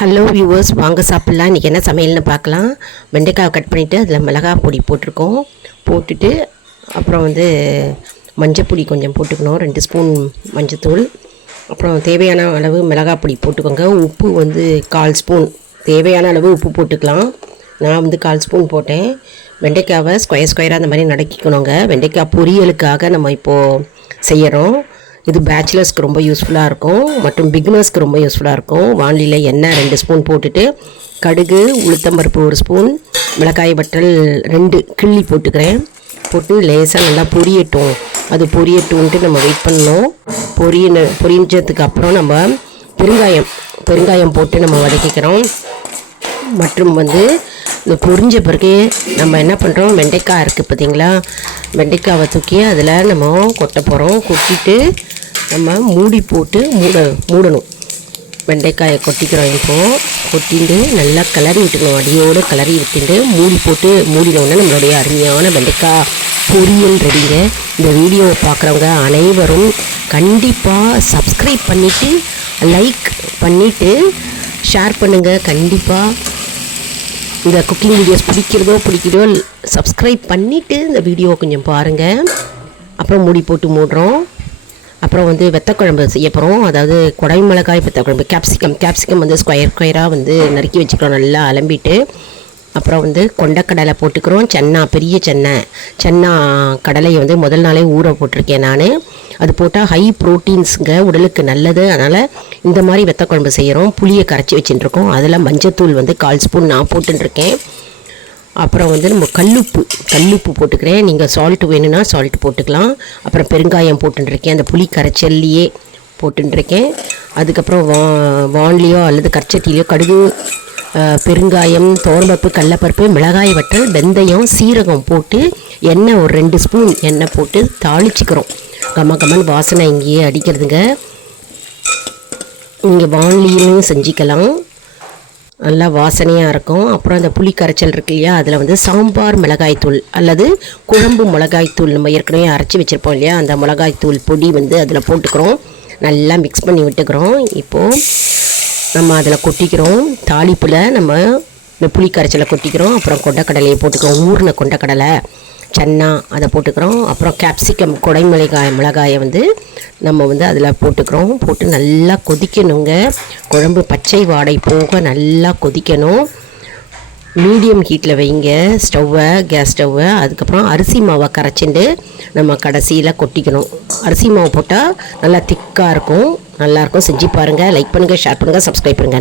Hello viewers, வாங்க சாப்பிட்லாம். இன்றைக்கி என்ன சமையல்னு பார்க்கலாம். வெண்டைக்காவை கட் பண்ணிவிட்டு அதில் மிளகாய் பொடி போட்டிருக்கோம். போட்டுட்டு அப்புறம் மஞ்சப்பொடி கொஞ்சம் போட்டுக்கணும், 2 ஸ்பூன் மஞ்சத்தூள். அப்புறம் தேவையான அளவு மிளகாய் பொடி போட்டுக்கோங்க. உப்பு 1/4 ஸ்பூன், தேவையான அளவு உப்பு போட்டுக்கலாம். நான் 1/4 ஸ்பூன் போட்டேன். வெண்டைக்காவை ஸ்கொயராக அந்த மாதிரி நறுக்கிக்கணுங்க. வெண்டைக்காய் பொரியலுக்காக நம்ம இப்போது செய்கிறோம். இது பேச்சுலர்ஸ்க்கு ரொம்ப யூஸ்ஃபுல்லாக இருக்கும் மற்றும் பிகினர்ஸ்க்கு ரொம்ப யூஸ்ஃபுல்லாக இருக்கும். வானிலையில் எண்ணெய் 2 ஸ்பூன் போட்டுட்டு கடுகு, உளுத்தம்பருப்பு 1 ஸ்பூன், மிளகாய் வற்றல் 2 கிள்ளி போட்டுக்கிறேன். போட்டு லேசாக நல்லா பொரியட்டும். அது பொரியட்டும்ன்ட்டு நம்ம வெயிட் பண்ணணும். பொரிஞ்சதுக்கு அப்புறம் நம்ம பெருங்காயம் போட்டு நம்ம வதக்கிக்கிறோம். மற்றும் இந்த பொரிஞ்ச பிறகு நம்ம என்ன பண்ணுறோம், வெண்டைக்காய் இருக்குது பார்த்தீங்களா, வெண்டைக்காவை தூக்கி அதில் நம்ம கொட்ட போகிறோம். கொட்டிட்டு நம்ம மூடி போட்டு மூடணும். வெண்டைக்காயை கொட்டிக்கிறோம். இப்போது கொட்டிட்டு நல்லா கிளறி விட்டுக்கணும். அடியோடு கிளறி விட்டுட்டு மூடி போட்டு மூடினோடனே நம்மளுடைய அருமையான வெண்டைக்காய் பொரியல் ரெடிங்க. இந்த வீடியோவை பார்க்குறவங்க அனைவரும் கண்டிப்பாக சப்ஸ்கிரைப் பண்ணிவிட்டு லைக் பண்ணிவிட்டு ஷேர் பண்ணுங்கள். கண்டிப்பாக இந்த குக்கிங் வீடியோஸ் பிடிக்கிறதோ சப்ஸ்கிரைப் பண்ணிவிட்டு இந்த வீடியோவை கொஞ்சம் பாருங்கள். அப்புறம் மூடி போட்டு மூடுறோம். அப்புறம் வெத்தக்குழம்பு செய்ய போகிறோம். அதாவது குடைமிளகாய் வெத்தக்குழம்பு. கேப்சிகம் ஸ்கொயராக நறுக்கி வச்சுக்கிறோம், நல்லா அலம்பிட்டு. அப்புறம் கொண்டக்கடலை போட்டுக்கிறோம். பெரிய சென்னா கடலையை முதல் நாளே ஊற போட்டிருக்கேன் நான். அது போட்டால் ஹை ப்ரோட்டீன்ஸுங்க, உடலுக்கு நல்லது. அதனால் இந்த மாதிரி வெத்தக்குழம்பு செய்கிறோம். புளியை கரைச்சி வச்சுட்டுருக்கோம். அதில் மஞ்சத்தூள் 1/4 ஸ்பூன் நான் போட்டுருக்கேன். அப்புறம் நம்ம கல்லுப்பு போட்டுக்கிறேன். நீங்கள் சால்ட் வேணும்னா சால்ட் போட்டுக்கலாம். அப்புறம் பெருங்காயம் போட்டுருக்கேன். அந்த புளி கரைச்சல்லையே போட்டுருக்கேன். அதுக்கப்புறம் வான்லேயோ அல்லது கரைச்சட்டிலையோ கடுகு, பெருங்காயம், துவரம்பருப்பு, கடலைப்பருப்பு, மிளகாய் வற்றல், வெந்தயம், சீரகம் போட்டு எண்ணெய் 2 ஸ்பூன் எண்ணெய் போட்டு தாளிச்சிக்கிறோம். கம்மன் வாசனை இங்கேயே அடிக்கிறதுங்க. இங்கே வான்லியும் செஞ்சுக்கலாம், நல்லா வாசனையாக இருக்கும். அப்புறம் அந்த புளி கரைச்சல் இருக்கு இல்லையா, அதில் சாம்பார் மிளகாய்த்தூள் அல்லது குழம்பு மிளகாய்த்தூள் நம்ம ஏற்கனவே அரைச்சி வச்சுருப்போம் இல்லையா, அந்த மிளகாய்த்தூள் பொடி அதில் போட்டுக்கிறோம். நல்லா மிக்ஸ் பண்ணி விட்டுக்கிறோம். இப்போது நம்ம அதில் கொட்டிக்கிறோம். தாளிப்பில் நம்ம இந்த புளி கரைச்சலை கொட்டிக்கிறோம். அப்புறம் கொண்டக்கடலையை போட்டுக்கிறோம். ஊறின கொண்டக்கடலை அதை போட்டுக்கிறோம். அப்புறம் கேப்சிகம் மிளகாயை நம்ம அதில் போட்டுக்கிறோம். போட்டு நல்லா கொதிக்கணுங்க. குழம்பு பச்சை வாடை போக நல்லா கொதிக்கணும். மீடியம் ஹீட்டில் வைங்க கேஸ் ஸ்டவ்வை. அதுக்கப்புறம் அரிசி மாவை கரைச்சிட்டு நம்ம கடைசியில் கொட்டிக்கணும். அரிசி மாவு போட்டால் நல்லா திக்காக இருக்கும், நல்லாயிருக்கும். செஞ்சு பாருங்கள். லைக் பண்ணுங்கள், ஷேர் பண்ணுங்கள், சப்ஸ்கிரைப் பண்ணுங்கள்.